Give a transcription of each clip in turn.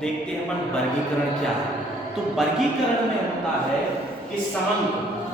देखते हैं अपन वर्गीकरण क्या है। तो वर्गीकरण में होता है कि समान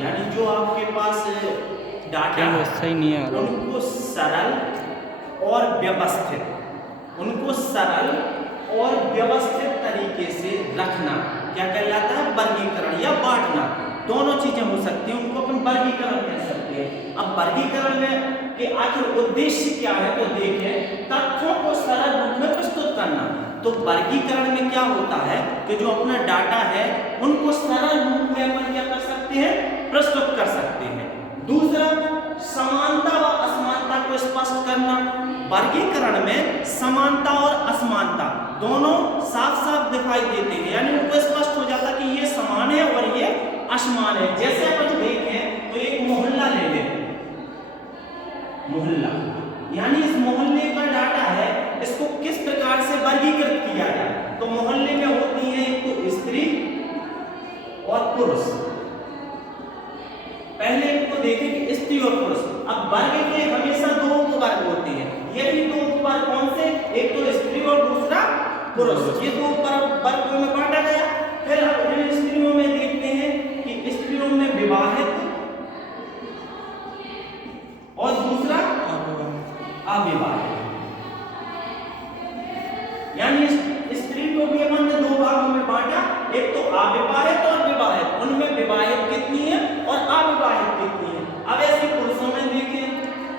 यानी जो आपके पास डाटा है सही नहीं है उनको सरल और व्यवस्थित, उनको सरल और व्यवस्थित तरीके से रखना क्या कहलाता है? वर्गीकरण या बांटना। दोनों चीजें हो सकती हैं, उनको अपन वर्गीकरण कह सकते हैं। अब वर्गीकरण में के आखिर उद्देश्य क्या है तो देखें, तथ्यों को सरल रूप में प्रस्तुत करना। तो वर्गीकरण में क्या होता है कि जो अपना डाटा है उनको सरल रूप में अपन क्या कर सकते हैं? प्रस्तुत कर सकते हैं। दूसरा, समानता व असमानता को स्पष्ट करना। वर्गीकरण में समानता और असमानता दोनों साफ साफ दिखाई देते हैं, यानी उनको स्पष्ट हो जाता कि ये समान है और ये असमान है। जैसे अपन देखें तो एक मोहल्ला ले लें, मोहल्ला यानी इस मोहल्ले का डाटा है, इसको किस प्रकार से वर्गीकृत किया जाए? तो मोहल्ले में होती है एक तो स्त्री और पुरुष। पहले इनको देखें कि स्त्री और पुरुष। अब वर्ग के हमेशा दो उपवर्ग होते हैं, ये भी दो उपवर्ग कौन से? एक तो स्त्री और दूसरा पुरुष। ये दो वर्गों में बांटा गया। फिर हम इन स्त्रियों में देखते हैं कि स्त्रियों में विवाहित और दूसरा अविवाहित, यानी स्त्री को भी अपन ने दो भागों में बांटा, एक तो अविवाहित और विवाहित। उनमें विवाहित कितनी है और अविवाहित कितनी है। अब ऐसे पुरुषों में देखें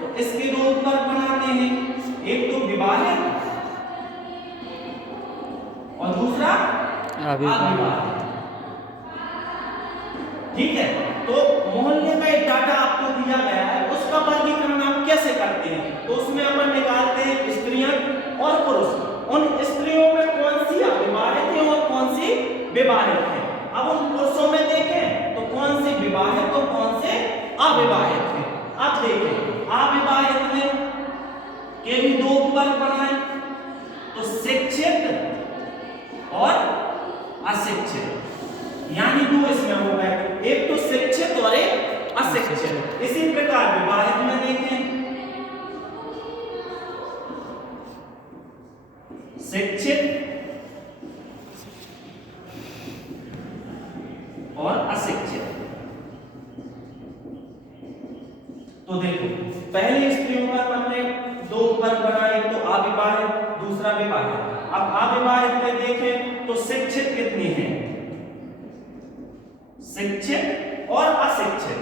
तो इसके दो वर्ग बनाते हैं, एक तो विवाहित और दूसरा अविवाहित। ठीक है, तो मोहल्ले का एक डाटा आपको दिया गया है, उसका वर्गीकरण आप कैसे करते हैं? तो उसमें अपन निकालते हैं स्त्रियां और पुरुष। उन स्त्रियों में कौन सी अविवाहित है और कौन सी विवाहित है। अब उन पुरुषों में देखें तो कौन सी विवाहित और कौन से अविवाहित है। अब देखें अविवाहित में के भी दो वर्ग बनाए, तो शिक्षित और अशिक्षित, यानी दो इसमें हो गए, एक तो शिक्षित और एक अशिक्षित। इसी प्रकार विवाहित में देखें शिक्षित और अशिक्षित। तो देखो पहले स्त्रियों का हमने दो वर्ग बनाए, एक तो अविवाहित दूसरा विवाहित। अब अविवाहित में देखें तो शिक्षित कितनी है? शिक्षित और अशिक्षित।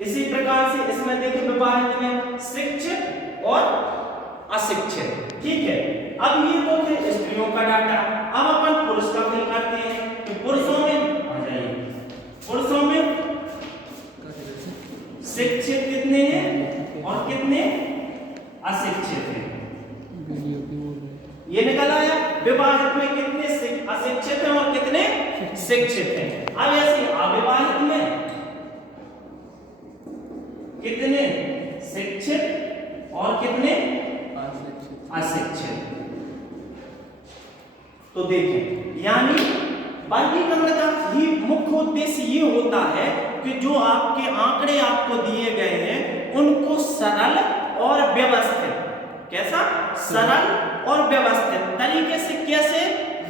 इसी प्रकार से इसमें देखिए विवाहित में शिक्षित और अशिक्षित। ठीक है, अब ये तो थे स्त्रियों का डाटा। अब अपन पुरुष का फिल करते हैं तो पुरुषों में आ जाइए, पुरुषों में शिक्षित कितने हैं और कितने अशिक्षित हैं? ये निकल आया। विवाहित में कितने अशिक्षित हैं और कितने शिक्षित हैं। अब ऐसे अविवाहित में कितने शिक्षित और कितने अशिक्षित। तो देखें, यानी वर्गीकरण का ही मुख्य उद्देश्य ये होता है कि जो आपके आंकड़े आपको दिए गए हैं उनको सरल और व्यवस्थित, कैसा सरल और व्यवस्थित तरीके से कैसे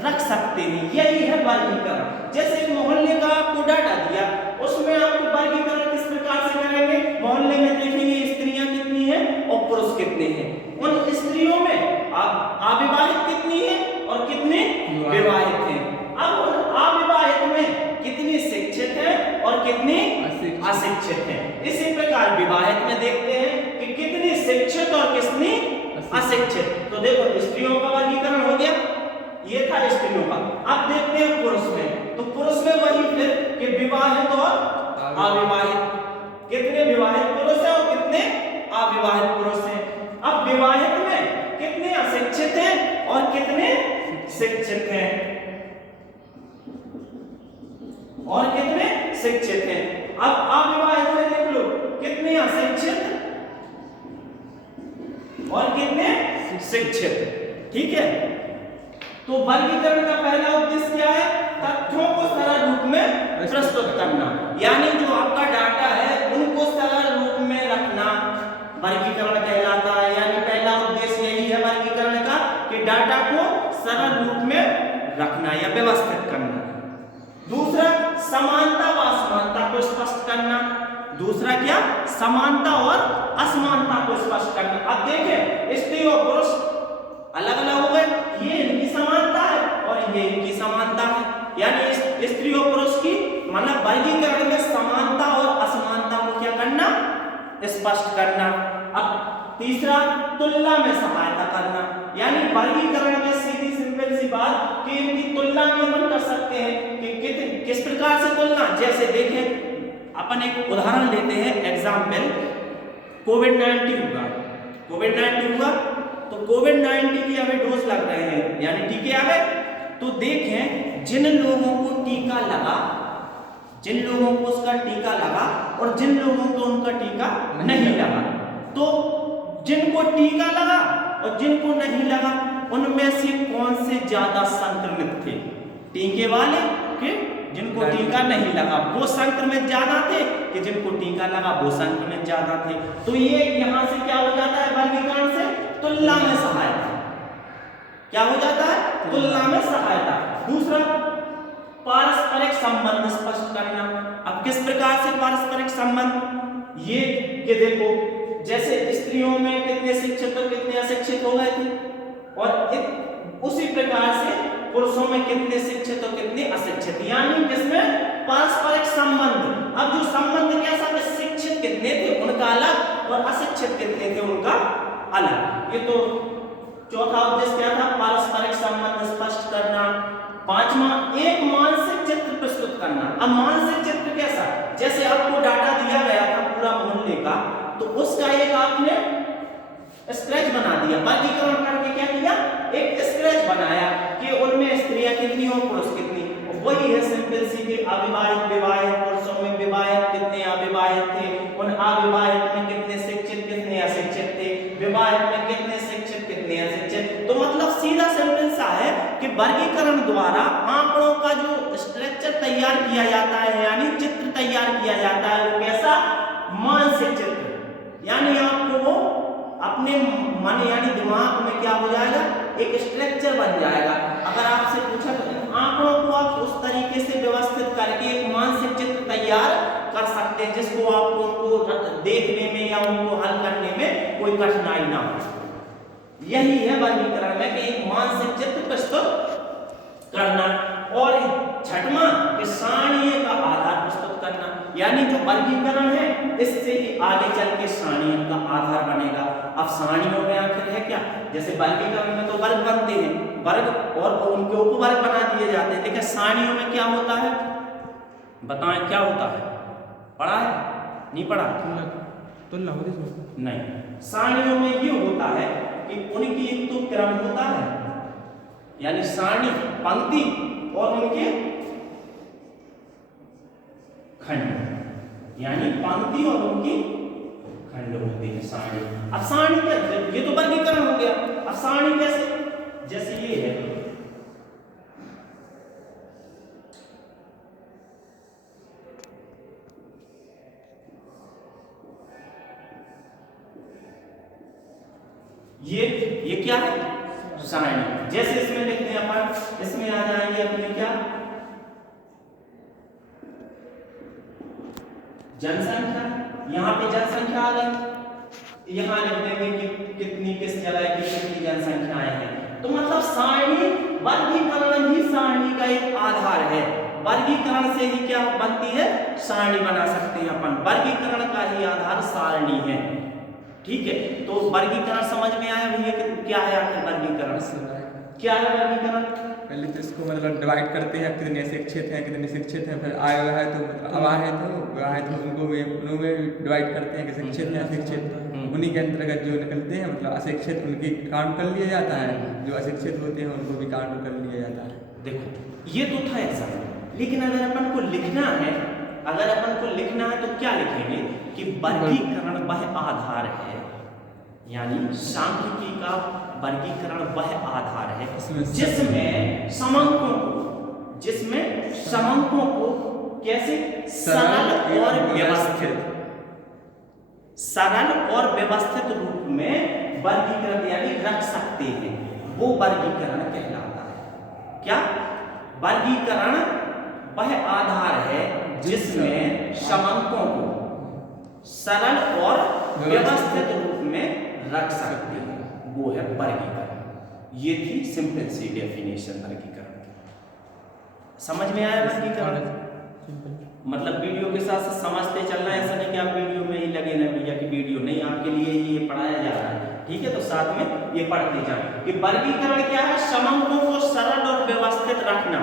रख सकते हैं, यही है वर्गीकरण। जैसे मोहल्ले का आपको डाटा दिया, उसमें आपको वर्गीकरण किस प्रकार से करेंगे? मोहल्ले में देखेंगे स्त्रियां कितनी हैं और पुरुष कितने हैं। उन स्त्रियों में अविवाहित कितनी है और कितने विवाहित हैं। अब उन अविवाहित में कितनी शिक्षित हैं और कितनी अशिक्षित हैं। इसी प्रकार विवाहित में देखते हैं कि कितनी शिक्षित और कितनी अशिक्षित। तो देखो स्त्रियों का वर्गीकरण हो गया, ये था स्त्रियों का। अब देखते हैं पुरुष में, तो पुरुष में वही फिर कि विवाहित और अविवाहित, कितने विवाहित पुरुष हैं और कितने अविवाहित पुरुष हैं। अब विवाहित में कितने अशिक्षित हैं और कितने शिक्षित हैं और कितने शिक्षित हैं। अब अविवाहित में देख लो कितने अशिक्षित और कितने शिक्षित। ठीक है, तो वर्गीकरण का पहला उद्देश्य क्या है? तथ्यों को सरल रूप में प्रस्तुत करना, यानी जो आपका डाटा है उनको सरल रूप में रखना। वर्गीकरण कहलाता है। यानी पहला उद्देश्य यही है वर्गीकरण का कि डाटा को सरल रूप में रखना या व्यवस्थित करना। दूसरा समानता व असमानता को स्पष्ट करना। दूसरा क्या? समानता और असमानता को स्पष्ट करना। अब देखें स्त्री और पुरुष अलग अलग हो गए, ये इनकी समानता है और ये इनकी समानता है। यानी स्त्री और पुरुष की मतलब वर्गीकरण में समानता और असमानता को क्या करना? स्पष्ट करना। अब तीसरा तुलना में सहायता करना। यानी वर्गीकरण में सीधी सिंपल सी बात कि इनकी तुलना में हम कर सकते हैं कि किस प्रकार से तुलना। जैसे देखें अपन एक उदाहरण लेते हैं, एग्जाम्पल कोविड-19 हुआ। कोविड-19 हुआ तो कोविड-19 की हमें डोज लग रहे हैं यानी टीके आ गए। तो देखें जिन लोगों को टीका लगा, जिन लोगों को उसका टीका लगा और जिन लोगों को उनका टीका नहीं लगा, तो जिनको टीका लगा और जिनको नहीं लगा उनमें से कौन से ज्यादा संक्रमित थे? टीके वाले के जिनको टीका नहीं लगा वो संक्रमित ज्यादा थे कि जिनको टीका लगा वो संक्रमित ज्यादा थे। तो ये यहां से क्या हो जाता है वर्गीकरण से? तुलना में सहायता। क्या हो जाता है? तुलना में सहायता। दूसरा पारस्परिक संबंध स्पष्ट करना। अब किस प्रकार से पारस्परिक संबंध? ये देखो जैसे स्त्रियों में कितने शिक्षित और कितने अशिक्षित हो गए थे और उसी प्रकार से पुरुषों में कितने शिक्षित और कितने अशिक्षित, यानी किसमें? पारस्परिक संबंध। अब जो संबंध कैसा कि शिक्षित कितने थे उनका अलग और अशिक्षित कितने थे उनका अलग। ये तो चौथा उद्देश्य क्या था? पारस्परिक संबंध स्पष्ट करना। पांचवा एक मानसिक चित्र प्रस्तुत करना। अब मानसिक चित्र कैसा? जैसे आपको डाटा दिया गया था पूरा मोहल्ले का, तो उसका एक आपने स्केच बना दिया, वर्गीकरण करके क्या किया? एक स्केच बनाया कि उनमें स्त्रियां कितनी और पुरुष कितनी। वही है सिंपल सी कि अविवाहित विवाहित, पुरुषों में विवाहित कितने अविवाहित थे, उन अविवाहित में कितने शिक्षित कितने अशिक्षित थे, विवाहित में कितने शिक्षित कितने अशिक्षित। तो मतलब सीधा सिंपल सा है कि वर्गीकरण द्वारा आंकड़ों का जो स्ट्रक्चर तैयार किया जाता है यानी चित्र तैयार किया जाता है वो कैसा? मानसिक चित्र। यानी आपको वो अपने मन यानी दिमाग में क्या हो जाएगा? एक स्ट्रक्चर बन जाएगा। अगर आपसे पूछा तो इन आंकड़ों को आप उस तरीके से व्यवस्थित करके एक मानसिक चित्र तैयार कर सकते हैं जिसको आपको उनको देखने में या उनको हल करने में कोई कठिनाई ना हो। यही है वर्गीकरण में कि एक मानसिक चित्र प्रस्तुत करना। और छठवां कि सारणीय का आधार प्रस्तुत करना। यानी जो वर्गीकरण है इससे ही आगे चल के सारणियों का आधार बनेगा। अब सारणियों में आखिर है क्या? जैसे वर्गीकरण में तो वर्ग बनते हैं, वर्ग और उनके उपवर्ग बना दिए जाते हैं, लेकिन सारणियों में क्या होता है? बताएं क्या होता है? पढ़ा है? नहीं पढ़ा? तुलना होती है? नहीं। सारणियों में ये होता है कि उनकी एक तो क्रम होता है यानी सारणी पंक्ति और उनके खंड, यानी पंक्ति और उनकी खंड होती है सारणी। अब सारणी क्या? ये तो वर्गीकरण हो गया। अब सारणी कैसे? जैसे ये है, ये क्या है? सारणी। जैसे इसमें लिखते हैं अपन, इसमें आ जाएंगे अपने क्या? जनसंख्या। यहाँ पे जनसंख्या आ गई, यहाँ लिख देंगे कि कितनी किस जगह की कितनी जनसंख्याएं हैं। तो मतलब सारणी वर्गीकरण ही सारणी का एक आधार है। वर्गीकरण से ही क्या बनती है? सारणी बना सकते हैं अपन। वर्गीकरण का ही आधार सारणी है। ठीक है, तो वर्गीकरण समझ में आया भैया कि क्या है आखिर वर्गीकरण? क्या है वर्गीकरण? पहले तो इसको मतलब डिवाइड करते हैं, कितने शिक्षित हैं कितने शिक्षित हैं, फिर आए हुए हैं तो अवाहित तो उनको भी डिवाइड करते हैं कि शिक्षित हैं अशिक्षित। उन्हीं के अंतर्गत जो निकलते हैं मतलब अशिक्षित उनकी काउंट कर लिया जाता है, जो अशिक्षित होते हैं उनको भी काउंट कर लिया जाता है। देखो ये तो था एग्जाम, लेकिन अगर अपन को लिखना है, अगर अपन को लिखना है तो क्या लिखेंगे कि वर्गीकरण वह आधार है, यानी सांख्यिकी का वर्गीकरण वह आधार है जिसमें समंकों को कैसे सरल और व्यवस्थित सरल और व्यवस्थित रूप में वर्गीकृत यानी रख सकते हैं, वो वर्गीकरण कहलाता है। क्या? वर्गीकरण वह आधार है जिसमें समंकों को सरल और व्यवस्थित रूप में रख सकते हैं, वो है वर्गीकरण। ये थी सिंपल सी डेफिनेशन वर्गीकरण की। समझ में आया वर्गीकरण? मतलब वीडियो के साथ समझते चलना है, ऐसा नहीं कि आप वीडियो में ही लगे ना भैया कि वीडियो नहीं, आपके लिए ये पढ़ाया जा रहा है, ठीक है? तो साथ में ये पढ़ते जाए कि वर्गीकरण क्या है, समंकों को सरल और व्यवस्थित रखना,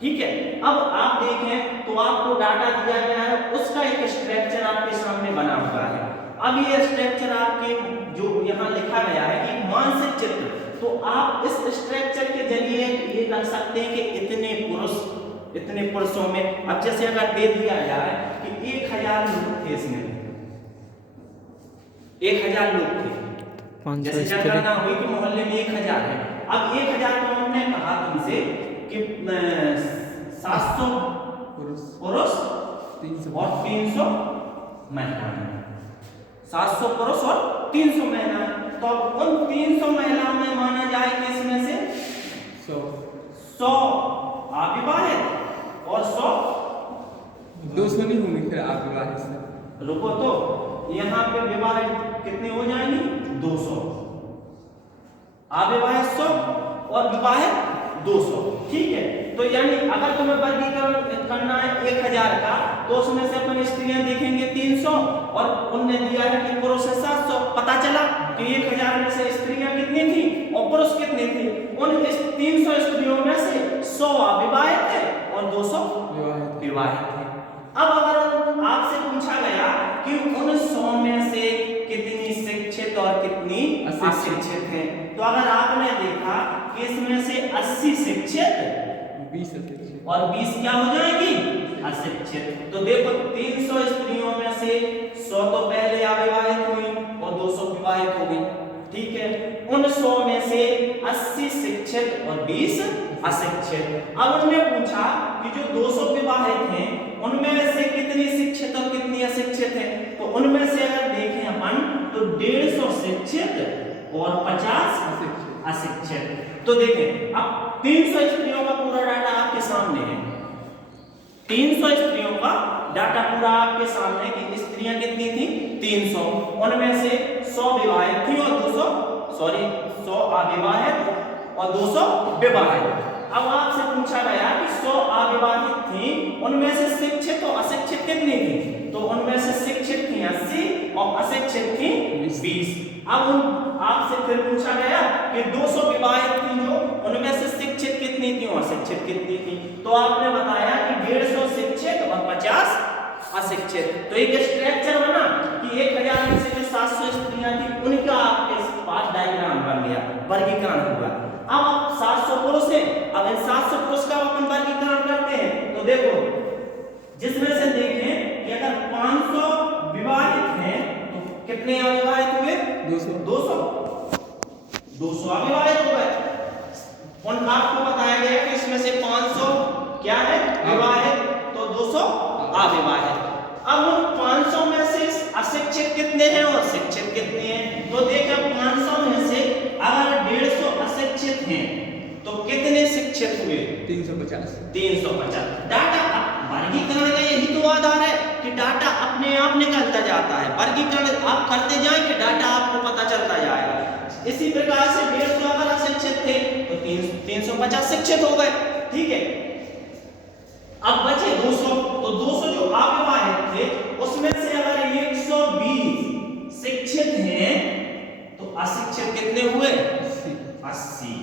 ठीक है? अब आप देखें तो आपको डाटा दिया गया है, उसका एक स्ट्रक्चर आपके सामने बना हुआ है। अब ये स्ट्रक्चर आपके जो यहाँ लिखा गया है कि मानसिक चित्र, तो आप इस स्ट्रक्चर के जरिए ये रख सकते हैं कि इतने पुरुषों में, अब जैसे अगर दे दिया जाए कि 1000 लोग थे इसमें, 1000 लोग थे, जैसे जनगणना हुई कि मोहल्ले में 1000 है। अब 1000 को हमने कहा तुमसे कि 700 पुरुष और 300 महिलाएं, 700 पुरुष और 300 महिलाएं, तो उन 300 महिलाओं में माना जाए कि इसमें से 100 अविवाहित और 100 200 नहीं होंगे फिर अविवाहित से। रुको, तो यहाँ पे विवाहित कितने हो जाएंगे? 200, अविवाहित 100 और विवाहित 200, ठीक है? तो यानी अगर तुम्हें वर्गीकरण करना है 1000 का, तो उसमें से अपन स्त्रियां देखेंगे 300 और उनने दिया है कि पुरुष है 700, पता चला कि 1000 में से स्त्रियां कितनी थी और पुरुष कितने थे? उन 300 स्त्रियों में से 100 अविवाहित थे और 200 विवाहित थे। अब अगर आपसे पूछा गया कि उन 100 में से कितनी शिक्षित और कितनी अशिक्षित हैं, तो अगर आपने देखा कि इसमें से 80 शिक्षित 20 अशिक्षित और 20 क्या हो जाएगी? अशिक्षित। तो देखो 300 स्त्रियों में से 100 तो पहले अविवाहित हुई और 200 विवाहित हो गई, ठीक है? उन 100 में से 80 शिक्षित और 20 अशिक्षित। अब उन्होंने पूछा कि जो 200 विवाहित हैं उनमें से कितनी शिक्षित और कितनी अशिक्षित है, तो उनमें से अगर देखें अपन तो 150 शिक्षित और 50 अशिक्षित। तो देखें अब 300 स्त्रियों का पूरा डाटा आपके सामने है, 300 स्त्रियों का डाटा पूरा आपके सामने कि स्त्रियां कितनी थी? 300, उनमें से 100 विवाहित थी और 100 अविवाहित और 200 विवाहित। अब आपसे पूछा गया कि 100 अविवाहित थी, उनमें से शिक्षित और अशिक्षित कितनी थी? तो उनमें से शिक्षित थी 80 और अशिक्षित थी 20। अब आपसे फिर पूछा गया कि 200 विवाहित थी जो, उनमें से शिक्षित कितनी थी और अशिक्षित कितनी थी? तो आपने बताया कि 150 शिक्षित और 50 अशिक्षित। तो एक स्ट्रक्चर बना कि 1000 में से जो 700 स्त्रियां थी उनका आपके पास डायग्राम बन गया, वर्गीकरण हुआ। अब 700 पुरुष है, अब इन 700 पुरुष का अपन वर्गीकरण करते हैं, तो देखो जिसमें से देखें कि अगर 500 विवाहित हैं तो कितने अविवाहित हुए? 200 अविवाहित हो गए। उन आपको बताया गया कि इसमें से 500 क्या है? विवाहित, तो 200 अविवाहित। अब उन 500 में से अशिक्षित कितने हैं और शिक्षित कितने हैं? तो देखो 500 में से अगर 150 अशिक्षित हैं तो कितने शिक्षित हुए? 350। डाटा वर्गीकरण का यही तो आधार है कि डाटा अपने आप निकलता जाता है, वर्गीकरण आप करते जाएंगे डाटा आपको पता चलता जाएगा। इसी प्रकार से 150 अगर अशिक्षित थे तो 350 शिक्षित हो गए, ठीक है? अब बचे 200, तो 200 जो अविवाहित थे उसमें से अगर 120 शिक्षित हैं तो अशिक्षित कितने हुए? 80।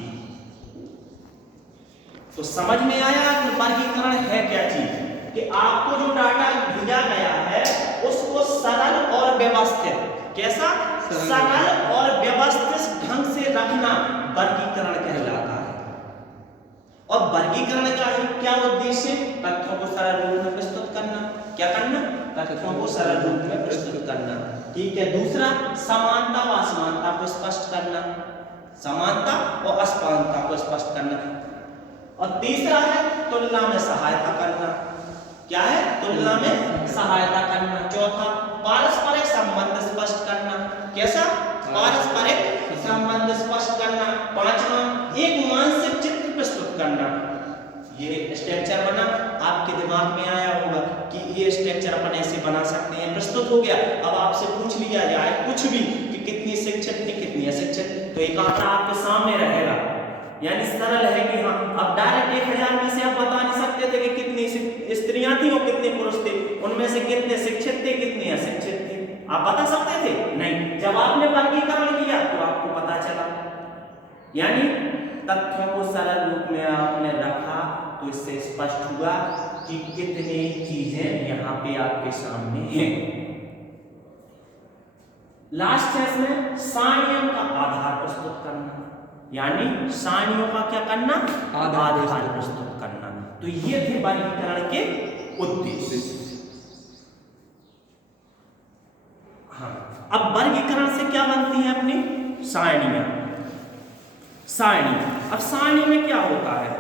तो समझ में आया कि वर्गीकरण है क्या चीज, कि आपको जो डाटा दिया गया है उसको सरल और व्यवस्थित, कैसा? सरल और व्यवस्थित ढंग से रखना वर्गीकरण कहलाता है। और वर्गीकरण का क्या उद्देश्य? तथ्यों को सरल रूप में प्रस्तुत करना। क्या करना? तथ्यों को सरल रूप में प्रस्तुत करना, ठीक है? दूसरा, समानता व असमानता को स्पष्ट करना, समानता और असमानता को स्पष्ट करना। और तीसरा है तुलना में सहायता करना। क्या है? तुलना में सहायता करना। चौथा, पारस्परिक संबंध स्पष्ट करना। कैसा? पारस्परिक संबंध स्पष्ट करना। पांचवा, एक मानसिक चित्र प्रस्तुत करना। ये स्ट्रक्चर बना, आपके दिमाग में आया होगा कि ये स्ट्रक्चर अपन ऐसे बना सकते हैं, प्रस्तुत हो गया। अब आपसे पूछ लिया जाए कुछ भी कि कितनी शिक्षित थी कितनी अशिक्षित, तो एक आंकड़ा आपके सामने रहेगा, यानी सरल है कि हाँ। अब डायरेक्ट 1000 में से आप बता नहीं सकते थे कि कितनी स्त्रियां थी और कितने पुरुष थे, उनमें से कितने शिक्षित थे कितने अशिक्षित थे, आप बता सकते थे? नहीं। जब आपने वर्गीकरण किया तो आपको पता चला, यानी तथ्यों को सरल रूप में आपने रखा, तो इससे स्पष्ट हुआ कि कितनी चीजें यहाँ पे आपके सामने हैं। लास्ट है इसमें सारणियों का आधार प्रस्तुत करना, यानी सारणियों का क्या करना? आधार प्रस्तुत करना। तो ये थे वर्गीकरण के उद्देश्य। हाँ, अब वर्गीकरण से क्या बनती है अपनी? सारणियां। सारणी, अब सारणी में क्या होता है?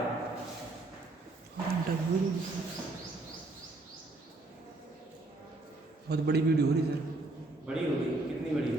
बहुत बड़ी वीडियो हो रही है सर। बड़ी होगी, कितनी बड़ी?